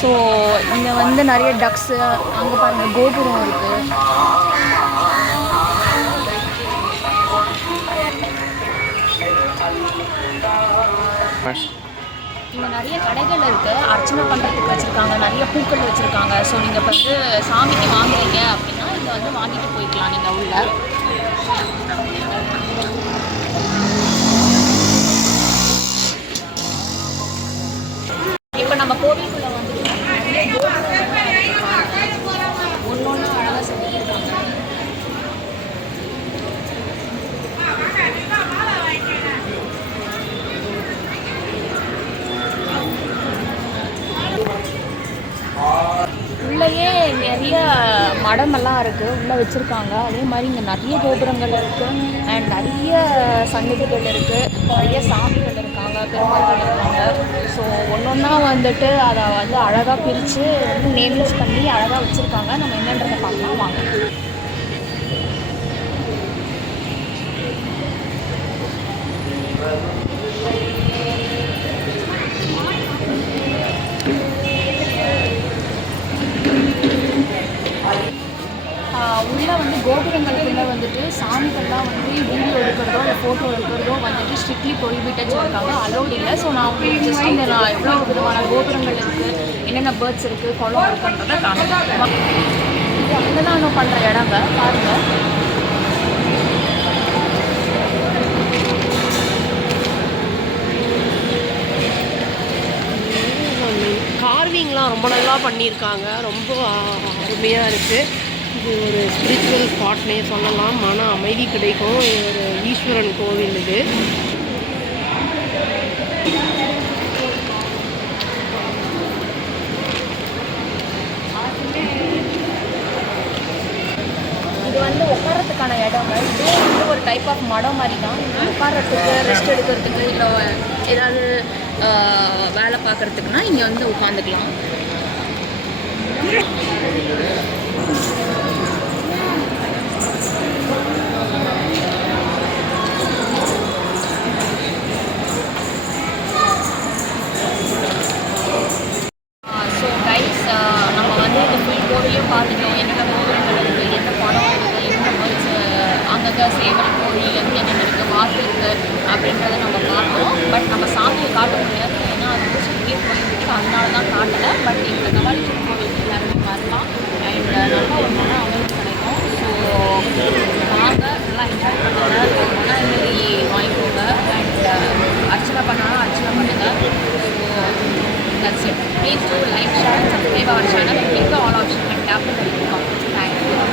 So இங்கே வந்து நிறைய டக்ஸு, அங்கே பாருங்கள் கோபுரம் இருக்குது. இங்கே நிறைய கடைகள் இருக்குது, அர்ச்சனை பண்ணுறதுக்கு வச்சுருக்காங்க, நிறைய பூக்கள் வச்சுருக்காங்க. ஸோ நீங்கள் இப்போ வந்து சாமிக்கு வாங்குறீங்க அப்படின்னா இங்கே வந்து வாங்கிட்டு போய்க்கலாம் நீங்கள் உள்ள. இப்போ நம்ம கோவிலுக்குள்ள வந்துட்டு ஒன்று ஒன்று அழகாக சொல்லியிருக்காங்க. உள்ளேயே நிறைய மடமெல்லாம் இருக்குது, உள்ளே வச்சுருக்காங்க. அதே மாதிரி இங்கே நிறைய கோபுரங்கள் இருக்குது அண்ட் நிறைய சன்னதிகள் இருக்குது, நிறைய சாமிகள் இருக்காங்க, பெருமாள்கள் இருக்காங்க. ஸோ ஒன்று ஒன்றா வந்துட்டு அதை வந்து அழகாக பிரித்து வந்து நேம்லெஸ் பண்ணி அழகாக வச்சுருக்காங்க. நம்ம என்னன்றதை பார்க்கலாம் வாங்க. உள்ளே வந்து கோபுரங்களுக்குள்ளே வந்துட்டு சாமிகள்லாம் வந்து வீடியோ எடுக்கிறதோ இல்லை ஃபோட்டோ எடுக்கிறதோ வந்துட்டு ஸ்ட்ரிக்ட்லி ப்ரொஹிபிட்டட் சொல்லியிருக்காங்க, அலோடு இல்லை. ஸோ நான் உங்களுக்கு ஜஸ்ட் இந்த நான் எவ்வளோ விதமான கோபுரங்கள் இருக்குது, என்னென்ன பேர்ட்ஸ் இருக்குது, குளம் இருக்குன்றதை காமிக்கிறேன். இது அன்னதானம் பண்ணுற இடங்க பாருங்கள். கார்விங்லாம் ரொம்ப நல்லா பண்ணியிருக்காங்க, ரொம்ப அருமையாக இருக்குது. இது ஒரு ஸ்பிரிச்சுவல் ஸ்பாட்னே சொல்லலாம், மன அமைதி கிடைக்கும். இது ஒரு ஈஸ்வரன் கோவில். இது இது வந்து உட்காரத்துக்கான இடங்க. இதே வந்து ஒரு டைப் ஆஃப் மடம் மாதிரி தான். உட்காரத்துக்கு, ரெஸ்ட் எடுக்கிறதுக்கு, இல்லை ஏதாவது வேலை பார்க்குறதுக்குன்னா இங்கே வந்து உட்காந்துக்கலாம். ஸோ கைஸ், நம்ம வந்து இந்த ஃபுல் கோவிலையும் பார்த்துட்டோம். என்னென்ன கோவில்கள் இருக்குது, என்ன படம் இருக்குது, என்ன பேர்ட்ஸ், அங்கங்கே சேவல் கோவில் என்னென்ன இருக்குது, வாத்து இருக்குது அப்படின்றத நம்ம பார்த்தோம். பட் நம்ம சாமியை காட்ட முடியாது, ஏன்னா அது வந்து சுற்றி போயிருக்கு, அதனால தான் காட்டலை. பட் இந்த கபாலீஸ்வரர் கோவிலுக்கு எல்லாருமே வரலாம் அண்ட் நல்லா ஒரு மன அமைதி கிடைக்கும். ஸோ வாங்க, நல்லா என்ஜாய் பண்ணுங்கள், மன அமைதி வாங்கிக்கோங்க அண்ட் அர்ச்சனை பண்ணாலும் அர்ச்சனை பண்ணுங்கள். So that's it. Please do like, share and subscribe our channel and click the all option and tap the bell icon. Thank you.